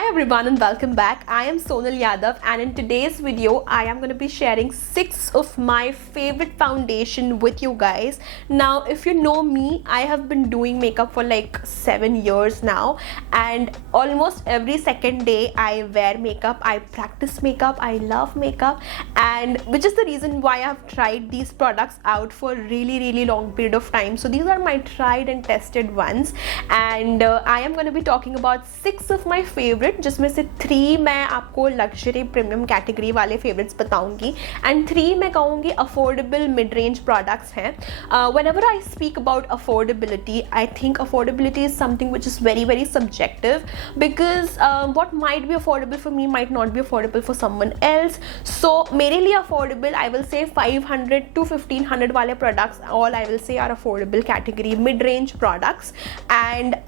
Hi everyone and welcome back. I am Sonal Yadav and in today's video I am going to be sharing 6 of my favorite foundation with you guys. Now if you know me, I have been doing makeup for like 7 years now and almost every second day I wear makeup, I practice makeup, I love makeup, and which is the reason why I have tried these products out for a really long period of time. So these are my tried and tested ones and I am going to be talking about 6 of my favorite, जिसमें से 3 मैं आपको luxury premium category वाले favourites बताऊंगी and 3 मैं कहूँगी affordable mid range products हैं. Whenever I speak about affordability, I think affordability is something which is very subjective because what might be affordable for me might not be affordable for someone else. So मेरे लिए affordable I will say 500 to 1500 वाले products all I will say are affordable category mid range products. And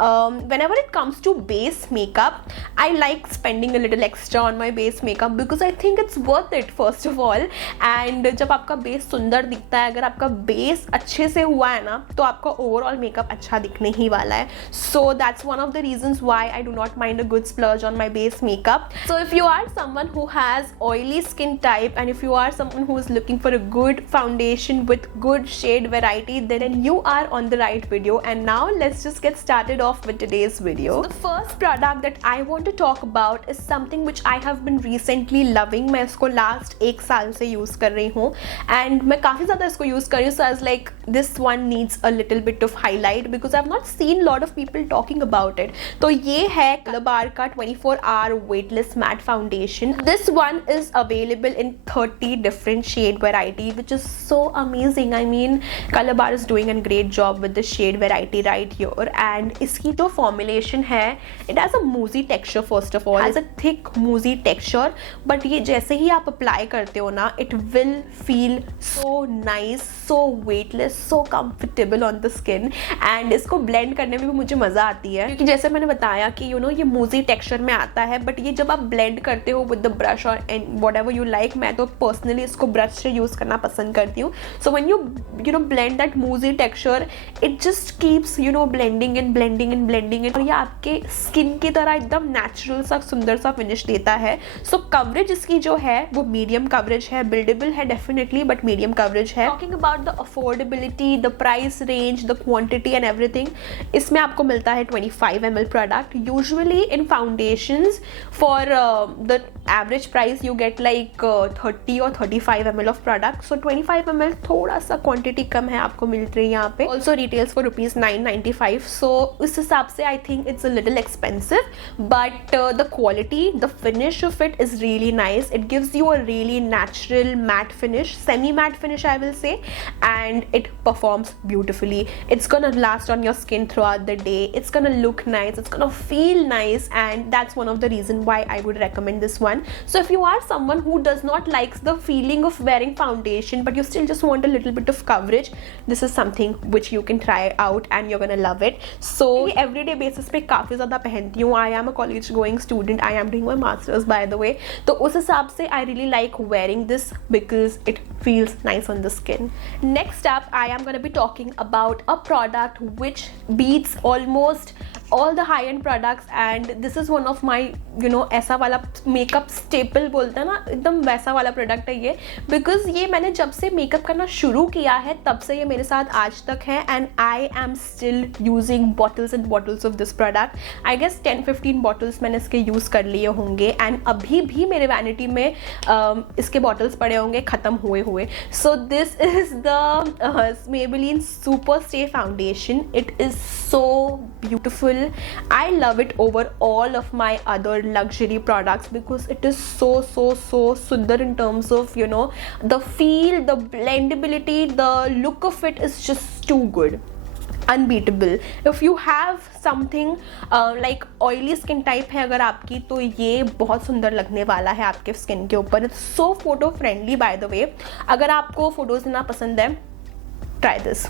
whenever it comes to base makeup, I like spending a little extra on my base makeup because I think it's worth it first of all. And जब आपका base सुंदर दिखता है, अगर आपका base अच्छे से हुआ है ना, तो आपका overall makeup अच्छा दिखने ही वाला है. So that's one of the reasons why I do not mind a good splurge on my base makeup. So if you are someone who has oily skin type and if you are someone who is looking for a good foundation with good shade variety, then you are on the right video. And now let's just get started off with today's video. So the first product that I want to talk about is something which I have been recently loving. मैं इसको last 1 साल से use कर रही हूँ and मैं काफ़ी ज़्यादा इसको use कर रही हूँ. So I was like, this one needs a little bit of highlight because I've not seen lot of people talking about it. तो ये है Calabar का 24-hour weightless matte foundation. This one is available in 30 different shade variety, which is so amazing. I mean, Calabar is doing a great job with the shade variety right here. And इसकी जो formulation है, it has a moussey texture first of all. It has a thick moussey texture, but ये जैसे ही आप apply करते हो ना, it will feel so nice, so weightless, so comfortable on the skin. And इसको blend करने में भी मुझे मज़ा आती है क्योंकि जैसे मैंने बताया कि ये moussey texture में आता है, but ये जब आप blend करते हो with the brush or and whatever you like, मैं तो personally इसको brush से use करना पसंद करती हूँ. So when you blend that moussey texture, it just keeps blending and और ये आपके skin की तरह एकदम natural सा सुंदर सा finish देता है. So coverage इसकी जो है वो medium coverage है, buildable है definitely but medium coverage है. Talking about the affordability, the price range, the quantity and everything, इसमें आपको मिलता है 25 ml product. Usually in foundations for the average price you get like 30 or 35 ml of product. So 25 ml थोड़ा सा quantity कम है आपको मिल रही है यहाँ पे. Also retails for rupees 995. So उस हिसाब से I think it's a little expensive, but the quality, the finish of it is really nice. It gives you a really natural matte finish, semi-matte finish I will say, and it performs beautifully. It's gonna last on your skin throughout the day. It's gonna look nice, it's gonna feel nice, and that's one of the reasons why I would recommend this one. So if you are someone who does not like the feeling of wearing foundation but you still just want a little bit of coverage, this is something which you can try out and you're gonna love it. So everyday basis पे काफ़ी ज़्यादा पहनती हूँ. I am a college going student. I am doing my masters by the way. तो उस हिसाब से I really like wearing this because it feels nice on the skin. Next up, I am going to be talking about a product which beats almost all the high-end products and this is one of my ऐसा वाला makeup staple बोलते हैं ना, एकदम वैसा वाला product है ये, because ये मैंने जब से makeup करना शुरू किया है तब से ये मेरे साथ आज तक है and I am still using bottles and bottles of this product. I guess 10-15 bottles मैंने इसके use कर लिए होंगे and अभी भी मेरे vanity में इसके bottles पड़े होंगे ख़त्म हुए. So this is the Maybelline Super Stay Foundation. It is so beautiful. I love it over all of my other luxury products because it is so sundar in terms of the feel, the blendability, the look of it is just too good, unbeatable. If you have something like oily skin type है अगर आपकी, तो ये बहुत सुंदर लगने वाला है आपके स्किन के ऊपर. It's so photo friendly by the way. अगर आपको फोटोज लेना पसंद है, try this.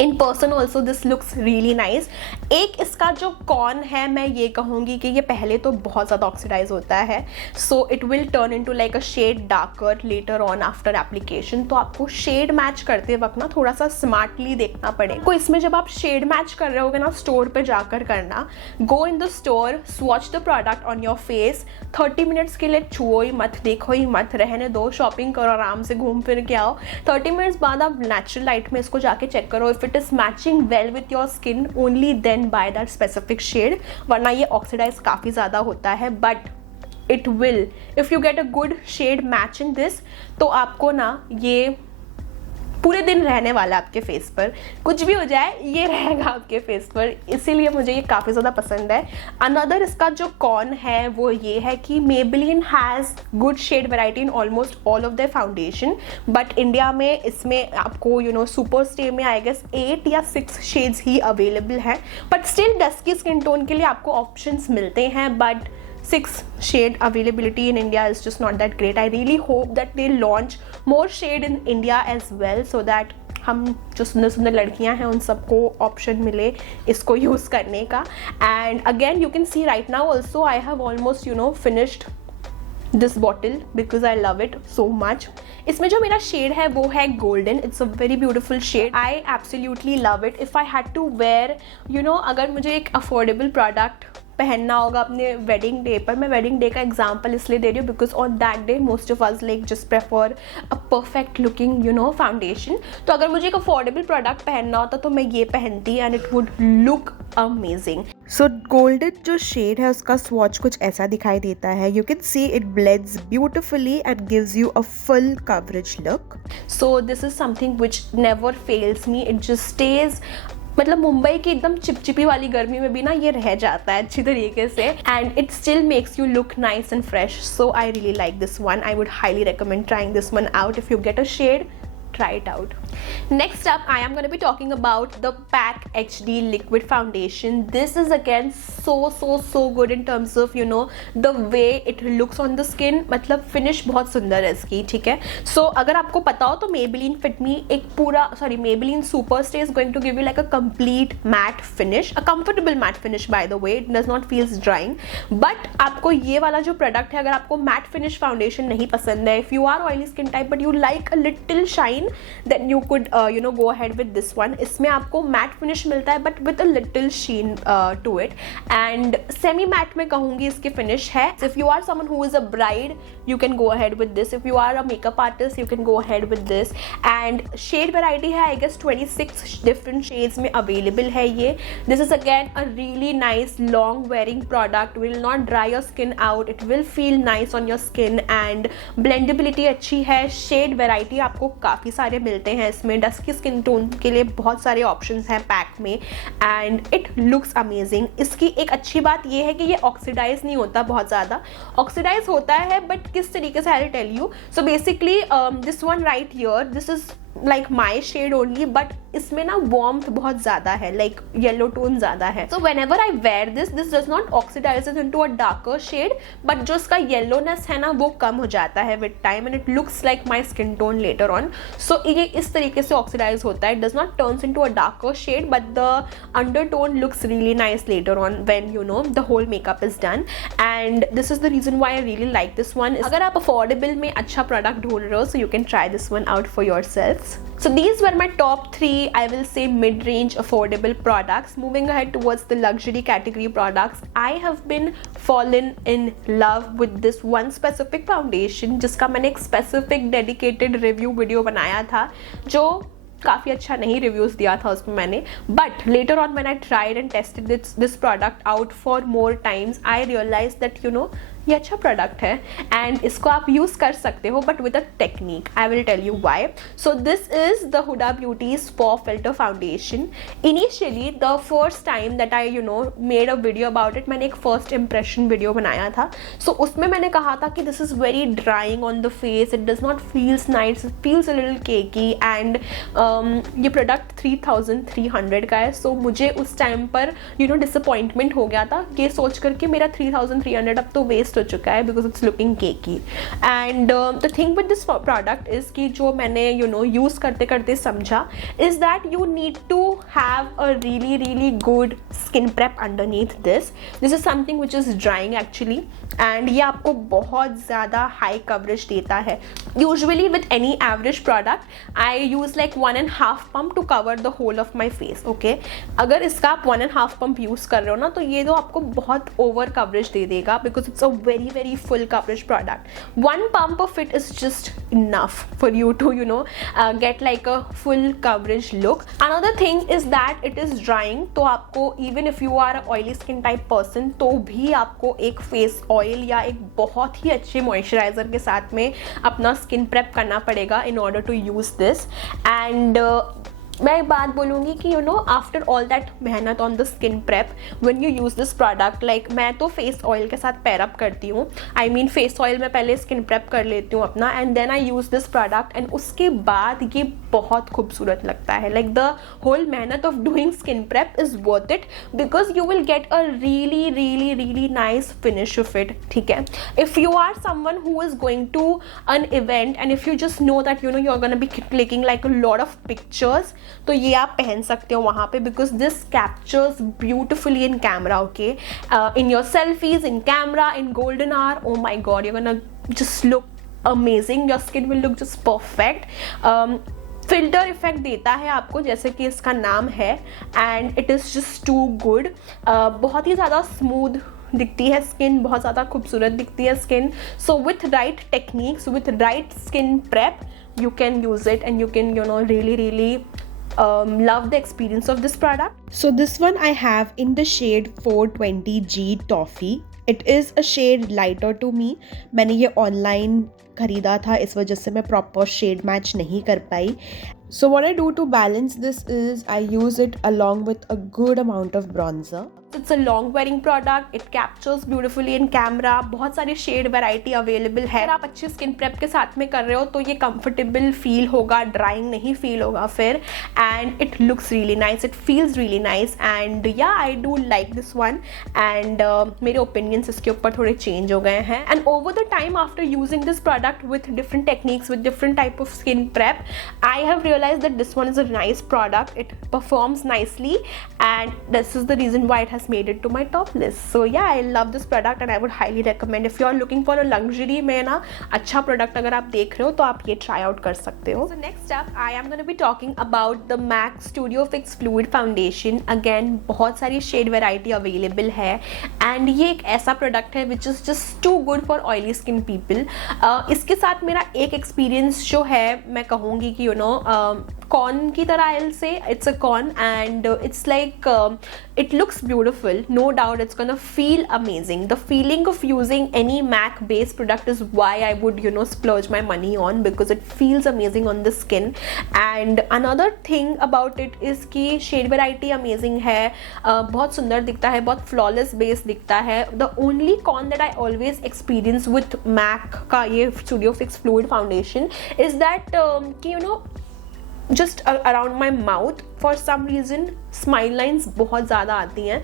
In person also this looks really nice. एक इसका जो कॉन है, मैं ये कहूँगी कि ये पहले तो बहुत ज़्यादा ऑक्सीडाइज होता है, so it will turn into like a shade darker later on after application. तो आपको शेड मैच करते वक्त ना थोड़ा सा स्मार्टली देखना पड़ेगा। तो इसमें जब आप शेड मैच कर रहे होगे ना, स्टोर पे जाकर करना, go in the store, swatch the product on your face, 30 minutes के लिए छुओ ही मत, देखो ही मत, रहने दो, शॉपिंग करो, आराम से घूम फिर के आओ। 30 मिनट्स बाद आप नेचुरल लाइट में इसको जाके चेक करो, if it is matching well with your skin, only then buy that specific shade, वरना ये ऑक्सीडाइज काफ़ी ज़्यादा होता है। But it will, if you get a good shade match in this, तो आपको ना ये पूरे दिन रहने वाला आपके फेस पर, कुछ भी हो जाए ये रहेगा आपके फेस पर, इसीलिए मुझे ये काफ़ी ज़्यादा पसंद है। अनदर इसका जो कॉन है वो ये है कि Maybelline has good shade variety in almost all of their foundation, but India में इसमें आपको सुपर स्टे में आई गेस 8 या 6 शेड्स ही अवेलेबल हैं, but still dusky skin tone के लिए आपको ऑप्शंस मिलते हैं, but 6 shade availability in India is just not that great. I really hope that they launch more shade in India as well, so that हम जो सुंदर सुंदर लड़कियां हैं उन सबको ऑप्शन मिले इसको यूज़ करने का। And again you can see right now also I have almost finished this bottle because I love it so much. इसमें जो मेरा शेड है वो है golden, it's a very beautiful shade, I absolutely love it. If I had to wear अगर मुझे एक affordable product पहनना होगा अपने वेडिंग डे पर, मैं वेडिंग डे का एग्जांपल इसलिए दे रही हूँ because on that day most of us like just prefer a perfect looking foundation. तो अगर मुझे एक अफोर्डेबल प्रोडक्ट पहनना होता तो मैं ये पहनती and it would look amazing. So golden जो शेड है उसका स्वॉच कुछ ऐसा दिखाई देता है। You can see it blends beautifully and gives you a full coverage look. So this is something which never fails me, it just stage, मतलब मुंबई की एकदम चिपचिपी वाली गर्मी में भी ना ये रह जाता है अच्छी तरीके से, and it still makes you look nice and fresh. So I really like this one, I would highly recommend trying this one out. If you get a shade, try it out. Next up, I am going to be talking about the PAC HD liquid foundation. This is again so good in terms of the way it looks on the skin. मतलब finish बहुत सुंदर है इसकी, ठीक है। So अगर आपको पता हो तो Maybelline Fit Me एक पूरा Maybelline Super Stay is going to give you like a complete matte finish, a comfortable matte finish by the way, it does not feels drying. But आपको ये वाला जो प्रोडक्ट है, अगर आपको matte finish foundation नहीं पसंद है, if you are oily skin type but you like a little shine, then you could go ahead with this one. इसमें आपको matte finish मिलता है but with a little sheen to it, and semi matte में कहूँगी इसकी finish है। If you are someone who is a bride, you can go ahead with this. If you are a makeup artist, you can go ahead with this. And shade variety है I guess 26 different shades में available है ये। This is again a really nice long wearing product, will not dry your skin out, it will feel nice on your skin, and blendability अच्छी है। shade variety आपको काफ़ी सारे मिलते हैं इसमें, डस्की स्किन टोन के लिए बहुत सारे ऑप्शंस हैं पैक में, एंड इट लुक्स अमेजिंग। इसकी एक अच्छी बात ये है कि ये ऑक्सीडाइज नहीं होता, बहुत ज़्यादा ऑक्सीडाइज होता है बट किस तरीके से, I will tell you. So basically this one right here, this is like my shade only, but इसमें ना वार्मथ बहुत ज़्यादा है, लाइक येलो टोन ज़्यादा है। So whenever I wear this does not oxidizes into a darker shade, but जो इसका yellowness है ना वो कम हो जाता है with time, and it looks like my skin tone later on. So ये इस तरीके से ऑक्सीडाइज होता है, it does not turns into a darker shade, but the undertone looks really nice later on when the whole makeup is done, and this is the reason why I really like this one. अगर आप affordable में अच्छा product ढूंढ रहे हो, so you can try this one out for your self. So these were my top 3, I will say mid-range affordable products. Moving ahead towards the luxury category products, I have been fallen in love with this one specific foundation जिसका मैंने एक specific dedicated review video बनाया था, जो काफ़ी अच्छा नहीं reviews दिया था उसमें मैंने, but later on when I tried and tested this product out for more times, I realize that ये अच्छा प्रोडक्ट है एंड इसको आप यूज़ कर सकते हो but with a technique. I will tell you why. So this is the Huda Beauty's पॉ filter foundation. Initially the first time that I made a video about it, मैंने एक first impression video बनाया था। सो उसमें मैंने कहा था कि this is very drying on the face, it does not feels nice, it feels a little cakey, and ये प्रोडक्ट 3300 का है। सो मुझे उस टाइम पर डिसअपॉइंटमेंट हो गया था, ये सोच कर कि मेरा 3300 अब तो वेस्ट वेस्ट हो चुका है because it's looking cakey. And the thing with this product is कि जो मैंने यूज़ करते करते समझा is that you need to have a really good skin prep underneath this. This is something which is drying actually, and ये आपको बहुत ज़्यादा high coverage देता है. Usually with any average product I use like 1.5 pump to cover the whole of my face. Okay, अगर इसका आप 1.5 pump use कर रहे हो ना तो ये तो आपको बहुत over coverage दे देगा because it's a very full coverage product. 1 pump of it is just enough for you to get like a full coverage look. Another thing is that it is drying, तो आपको even if you are a oily skin type person तो भी आपको एक face oil या एक बहुत ही अच्छे मॉइस्चराइजर के साथ में अपना स्किन प्रेप करना पड़ेगा in order to use this. And मैं एक बात बोलूँगी कि आफ्टर ऑल दैट मेहनत on the skin prep when you use this product, like मैं तो फेस ऑयल के साथ पेयर अप करती हूँ. आई मीन फेस ऑयल में पहले स्किन प्रेप कर लेती हूँ अपना and then I use this product and उसके बाद ये बहुत खूबसूरत लगता है. लाइक द होल मेहनत of doing skin prep is worth it because you will get a really nice finish of it. ठीक है, if you are someone who is going to an event and if you just know that you are gonna be clicking like a lot of pictures, तो ये आप पहन सकते हो वहाँ पे because this captures beautifully in camera. Okay, in your selfies, in camera, in golden hour, oh my god, you gonna just look amazing, your skin will look just perfect. Filter effect देता है आपको जैसे कि इसका नाम है and it is just too good. बहुत ही ज़्यादा स्मूथ दिखती है स्किन, बहुत ज़्यादा खूबसूरत दिखती है skin. So with right techniques, with right skin prep, you can use it and you can really love the experience of this product. So this one I have in the shade 420G Toffee. It is a shade lighter to me. मैंने ये online खरीदा था, इस वजह से मैं proper shade match नहीं कर पाई. So what I do to balance this is I use it along with a good amount of bronzer. It's a long wearing product. It captures beautifully in camera. बहुत सारी shade variety available है. अगर आप अच्छे skin prep के साथ में कर रहे हो तो ये कंफर्टेबल फील होगा, ड्राइंग नहीं फील होगा फिर. And it looks really nice, it feels really nice and yeah I do like this one. And मेरे ओपिनियंस इसके ऊपर थोड़े चेंज हो गए हैं. And over the time after using this product with different techniques, with different type of skin prep, I have realized that this one is a nice product. It performs nicely and this is the reason why it has made it to my top list. So yeah, I love this product and I would highly recommend. If you are looking for a luxury में ना अच्छा product अगर आप देख रहे हो तो आप ये try out कर सकते हो. So next up I am going to be talking about the MAC Studio Fix Fluid Foundation. Again बहुत सारी shade variety available है and ये एक ऐसा product है which is just too good for oily skin people. इसके साथ मेरा एक experience जो है मैं कहूँगी कि कॉर्न की तरह आई से it's a corn and it's like it looks beautiful, no doubt it's gonna feel amazing. The feeling of using any MAC based product is why I would splurge my money on because it feels amazing on the skin. And another thing about it is कि shade variety amazing है, बहुत सुंदर दिखता है, बहुत flawless base दिखता है. The only con that I always experience with MAC का ये Studio Fix Fluid Foundation is that कि just around my mouth for some reason smile lines बहुत ज़्यादा आती हैं.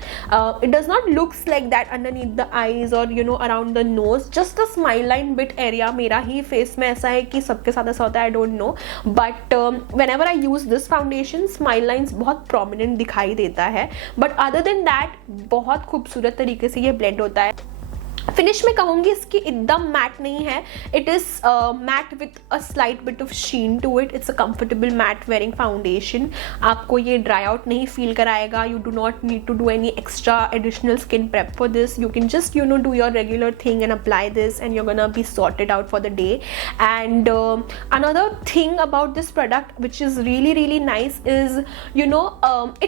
It does not looks like that underneath the eyes or around the nose. Just the smile line bit area मेरा ही face में ऐसा है कि सबके साथ ऐसा होता है, I don't know. But whenever I use this foundation smile lines बहुत prominent दिखाई देता है. But other than that बहुत खूबसूरत तरीके से ये blend होता है. फिनिश में कहूँगी इसकी एकदम मैट नहीं है. It is matte with a slight bit of sheen to it. It's a comfortable matte wearing foundation. आपको ये ड्राई आउट नहीं फील कराएगा. You do not need to do any extra additional skin prep for this. You can just do your regular thing and apply this and you're gonna be sorted out for the day. And another thing about this product which is really nice is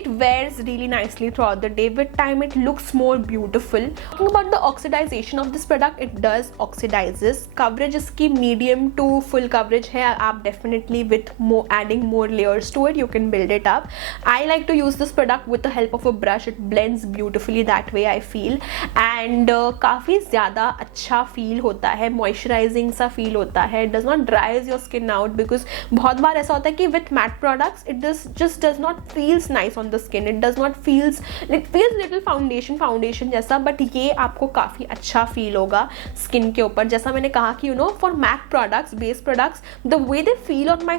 it wears really nicely throughout the day. With time it looks more beautiful. Talking about the oxidization of this product, it does oxidizes. Coverage इसकी medium to full coverage है. आप definitely with adding more layers to it you can build it up. I like to use this product with the help of a brush. It blends beautifully that way I feel. And काफ़ी ज़्यादा अच्छा feel होता है, moisturizing सा feel होता है. It does not dries your skin out because बहुत बार ऐसा होता है कि with matte products it just does not feels nice on the skin. It does not feels little foundation जैसा, but ये आपको काफ़ी अच्छा अच्छा फील होगा स्किन के ऊपर. जैसा मैंने कहा कि for MAC products, base products, the way they feel on my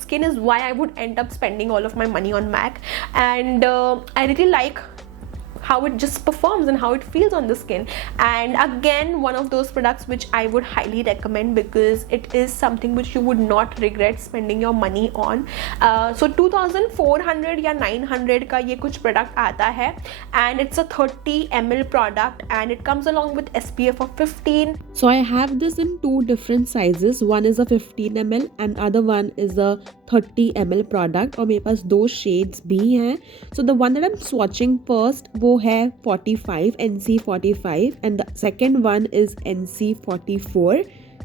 skin is why I would end up spending all of my money on MAC. And I really like how it just performs and how it feels on the skin. And again, one of those products which I would highly recommend because it is something which you would not regret spending your money on. So 2400 या 900 का ये कुछ product आता है, and it's a 30 ml product and it comes along with SPF of 15. So I have this in two different sizes. One is a 15 ml and other one is a 30 ml product. और मेरे पास दो shades भी हैं. So the one that I'm swatching first वो है 45 NC45 and the second one is NC44.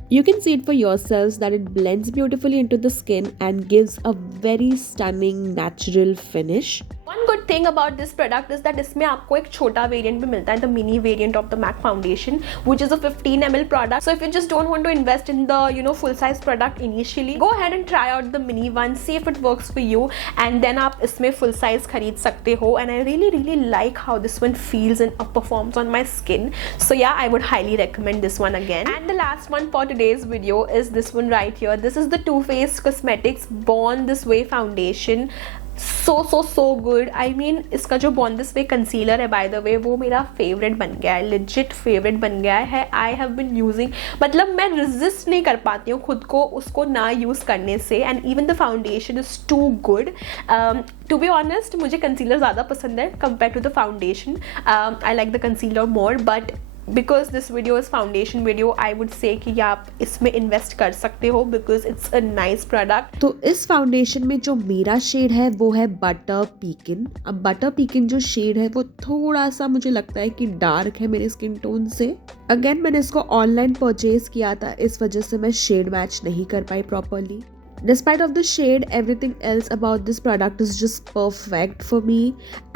You can see it for yourselves that it blends beautifully into the skin and gives a very stunning natural finish. One good thing about this product is that इसमें आपको एक छोटा variant भी मिलता है, the mini variant of the MAC foundation, which is a 15 ml product. So if you just don't want to invest in the full size product initially, go ahead and try out the mini one, see if it works for you, and then आप इसमें full size खरीद सकते हो. And I really like how this one feels and performs on my skin. So yeah, I would highly recommend this one again. And the last one for today's video is this one right here. This is the Too Faced Cosmetics Born This Way foundation. So good. I mean, इसका जो Born This Way concealer है, by the way, वो मेरा favorite बन गया है, legit favorite बन गया है. I have been using, मतलब मैं resist नहीं कर पाती हूँ खुद को उसको ना use करने से. And even the foundation is too good. To be honest, मुझे concealer ज़्यादा पसंद है compared to the foundation. I like the concealer more, but because this video is foundation video, I would say कि आप इसमें invest कर सकते हो because it's a nice product. तो इस फाउंडेशन में जो मेरा शेड है वो है बटर पीकिन. अब बटर पीकिन जो शेड है वो थोड़ा सा मुझे लगता है कि डार्क है मेरे स्किन टोन से. अगेन मैंने इसको ऑनलाइन परचेज किया था, इस वजह से मैं शेड मैच नहीं कर पाई properly. Despite of the shade, everything else about this product is just perfect for me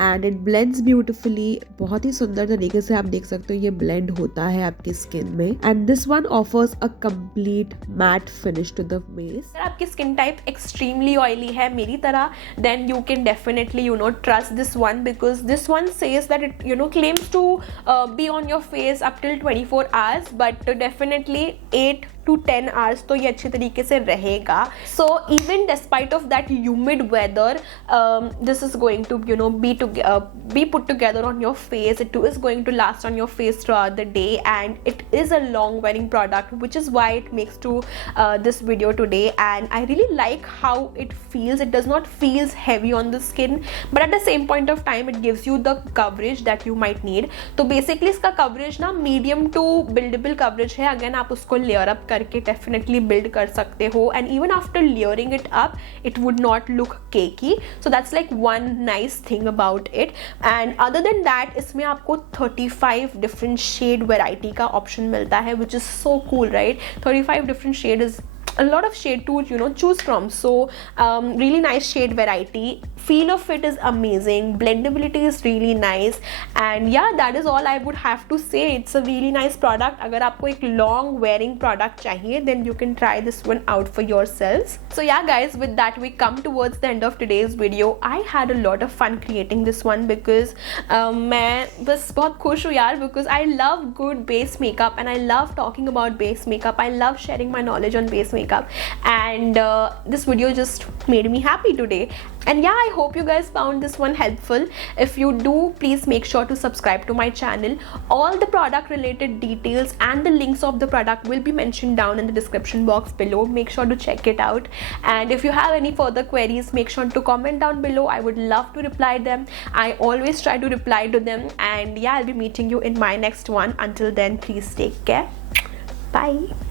and it blends beautifully. बहुत ही सुंदर तरीके से आप देख सकते हो ये blend होता है आपकी skin में. And this one offers a complete matte finish to the base. अगर आपकी skin type extremely oily है मेरी तरह, then you can definitely trust this one because this one says that it claims to be on your face up till 24 hours, but definitely 8 to 10 hours तो ये अच्छे तरीके से रहेगा. So even despite of that humid weather, this is going to be put together on your face. It is going to last on your face throughout the day, and it is a long wearing product, which is why it makes to this video today. And I really like how it feels. It does not feel heavy on the skin, but at the same point of time it gives you the coverage that you might need. तो basically इसका coverage ना medium to buildable coverage है. Again आप उसको layer up करके definitely build कर सकते हो, and even after layering it up it would not look cakey. So that's like one nice thing about it. And other than that इसमें आपको 35 different shade variety का option मिलता है, which is so cool, right? 35 different shade is a lot of shade to choose from. So really nice shade variety. Feel of it is amazing. Blendability is really nice. And yeah, that is all I would have to say. It's a really nice product. अगर आपको एक long wearing product चाहिए, then you can try this one out for yourselves. So yeah guys, with that we come towards the end of today's video. I had a lot of fun creating this one because मैं बस बहुत खुश हूँ यार, because I love good base makeup and I love talking about base makeup. I love sharing my knowledge on base makeup, and this video just made me happy today. And yeah, I hope you guys found this one helpful. If you do, please make sure to subscribe to my channel. All the product related details and the links of the product will be mentioned down in the description box below. Make sure to check it out. And if you have any further queries, make sure to comment down below. I would love to reply them. I always try to reply to them. And yeah, I'll be meeting you in my next one. Until then, please take care. Bye.